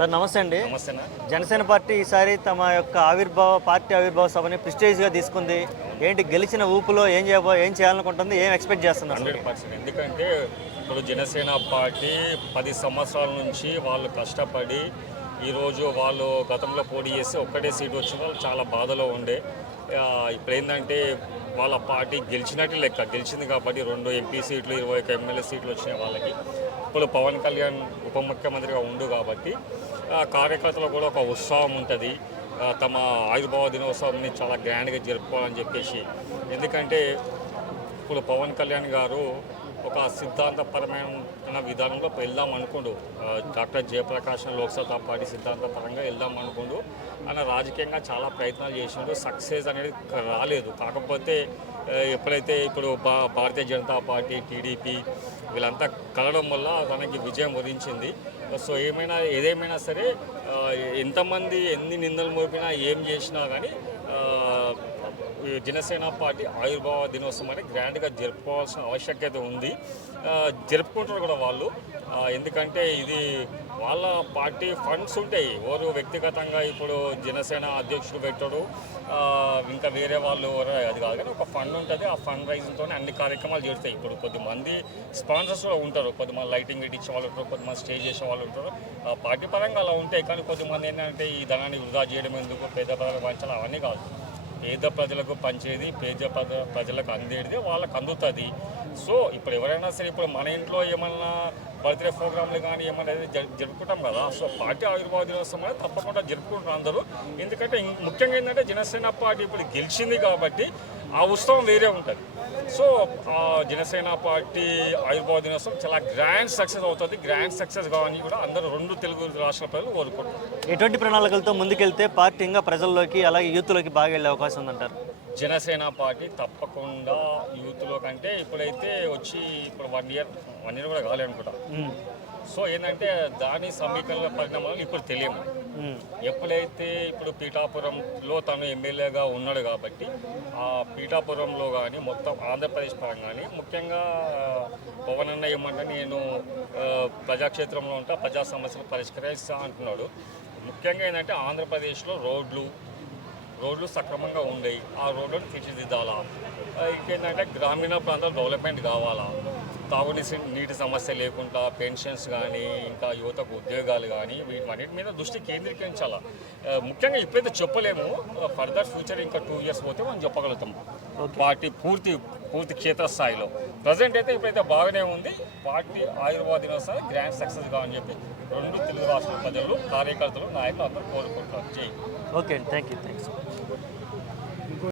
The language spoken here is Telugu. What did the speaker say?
సార్ నమస్తే అండి. నమస్తేనా. జనసేన పార్టీ ఈసారి తమ యొక్క పార్టీ ఆవిర్భావ సభని ప్రెస్టీజ్గా తీసుకుంది. ఏంటి గెలిచిన ఊపులో ఏం చేయాలనుకుంటుంది, ఏం ఎక్స్పెక్ట్ చేస్తున్నారు? 100%. ఎందుకంటే ఇప్పుడు జనసేన పార్టీ 10 సంవత్సరాల నుంచి వాళ్ళు కష్టపడి ఈరోజు వాళ్ళు గతంలో పోటీ చేసి ఒక్కటే సీటు వచ్చిన వాళ్ళు చాలా బాధలో ఉండే. ఇప్పుడు ఏంటంటే వాళ్ళ పార్టీ గెలిచినట్టు లెక్క, గెలిచింది కాబట్టి 2 ఎంపీ సీట్లు 21 ఎమ్మెల్యే సీట్లు వచ్చినాయి వాళ్ళకి. ఇప్పుడు పవన్ కళ్యాణ్ ఉప ముఖ్యమంత్రిగా ఉండు కాబట్టి కార్యకర్తలు కూడా ఒక ఉత్సాహం ఉంటుంది. తమ ఆవిర్భావ దినోత్సవాన్ని చాలా గ్రాండ్గా జరుపుకోవాలని చెప్పేసి. ఎందుకంటే ఇప్పుడు పవన్ కళ్యాణ్ గారు ఒక సిద్ధాంతపరమైన విధానంలో వెళ్దాం అనుకుండు. డాక్టర్ జయప్రకాష్ లోక్సభ పార్టీ సిద్ధాంతపరంగా వెళ్దాం అనుకుండు. ఆయన రాజకీయంగా చాలా ప్రయత్నాలు చేసిండు, సక్సెస్ అనేది రాలేదు. కాకపోతే ఎప్పుడైతే ఇప్పుడు భారతీయ జనతా పార్టీ, టీడీపీ వీళ్ళంతా కలవడం వల్ల తనకి విజయం వరించింది. సో ఏదేమైనా సరే ఎంతమంది ఎన్ని నిందలు మోపినా ఏం చేసినా కానీ జనసేన పార్టీ ఆవిర్భావ దినోత్సవం అని గ్రాండ్గా జరుపుకోవాల్సిన ఆవశ్యకత ఉంది. జరుపుకుంటారు కూడా వాళ్ళు. ఎందుకంటే ఇది వాళ్ళ పార్టీ ఫండ్స్ ఉంటాయి. ఎవరు వ్యక్తిగతంగా ఇప్పుడు జనసేన అధ్యక్షుడు పెట్టాడు, ఇంకా వేరే వాళ్ళు ఎవరు అది కాదు, కానీ ఒక ఫండ్ ఉంటుంది. ఆ ఫండ్ రైజింగ్తో అన్ని కార్యక్రమాలు చేస్తాయి. ఇప్పుడు కొద్దిమంది స్పాన్సర్స్ కూడా ఉంటారు, కొద్దిమంది లైటింగ్ ఇచ్చే వాళ్ళు ఉంటారు, కొద్దిమంది స్టే చేసే వాళ్ళు ఉంటారు. పార్టీ పరంగా అలా ఉంటాయి. కానీ కొద్దిమంది ఏంటంటే ఈ ధనాన్ని వృధా చేయడం ఎందుకు, పేద ప్రజలకు పంచాలి, అవన్నీ కాదు. పేద ప్రజలకు పంచేది, పేద ప్రజలకు అందేది వాళ్ళకు అందుతుంది. సో ఇప్పుడు ఎవరైనా సరే ఇప్పుడు మన ఇంట్లో ఏమన్నా బర్త్డే ప్రోగ్రాంలు కానీ ఏమన్నా జరుపుకుంటాం కదా. సో పార్టీ ఆవిర్భావ దినోత్సవం అనేది తప్పకుండా జరుపుకుంటారు అందరూ. ఎందుకంటే ముఖ్యంగా ఏంటంటే జనసేన పార్టీ ఇప్పుడు గెలిచింది కాబట్టి ఆ ఉత్సవం వేరే ఉంటుంది. సో జనసేన పార్టీ ఆవిర్భావ దినోత్సవం చాలా గ్రాండ్ సక్సెస్ అవుతుంది. గ్రాండ్ సక్సెస్ కావాలని కూడా అందరూ 2 తెలుగు రాష్ట్రాల ప్రజలు కోరుకుంటారు. ఎటువంటి ప్రణాళికలతో ముందుకెళ్తే పార్టీ ఇంకా ప్రజల్లోకి అలాగే యూత్లోకి బాగా వెళ్ళే అవకాశం ఉందంటారు? జనసేన పార్టీ తప్పకుండా యూత్లో కంటే ఇప్పుడైతే వచ్చి ఇప్పుడు 1 ఇయర్ కూడా కాలేనుకుంటా. సో ఏంటంటే దాని సమీకరణ పరిణామాలు ఇప్పుడు తెలియము. ఎప్పుడైతే ఇప్పుడు పీఠాపురంలో తను ఎమ్మెల్యేగా ఉన్నాడు కాబట్టి ఆ పీఠాపురంలో కానీ మొత్తం ఆంధ్రప్రదేశ్ పరంగా కానీ ముఖ్యంగా పవన్ అన్న ఏమంటే నేను ప్రజాక్షేత్రంలో ఉంటా, ప్రజా సమస్యలు పరిష్కరిస్తా అంటున్నాడు. ముఖ్యంగా ఏంటంటే ఆంధ్రప్రదేశ్లో రోడ్లు సక్రమంగా ఉండేవి, ఆ రోడ్లను తీర్చిదిద్దాలా. ఇంకేంటంటే గ్రామీణ ప్రాంతాలు డెవలప్మెంట్ కావాలా, నీటి సమస్య లేకుండా పెన్షన్స్ కానీ ఇంకా యువతకు ఉద్యోగాలు కానీ వీటన్నిటి మీద దృష్టి కేంద్రీకరించాలా. ముఖ్యంగా ఇప్పుడైతే చెప్పలేము, ఫర్దర్ ఫ్యూచర్ ఇంకా 2 ఇయర్స్ పోతే మనం చెప్పగలుగుతాం పార్టీ పూర్తి క్షేత్రస్థాయిలో. ప్రజెంట్ అయితే ఇప్పుడైతే బాగానే ఉంది. పార్టీ ఆవిర్భావ దినోత్సవం గ్రాండ్ సక్సెస్ కావాలని చెప్పి 2 తెలుగు రాష్ట్రాల ప్రజలు, కార్యకర్తలు, నాయకులు అందరూ కోరుకుంటున్నారు. జై. ఓకే అండి, థ్యాంక్ యూ.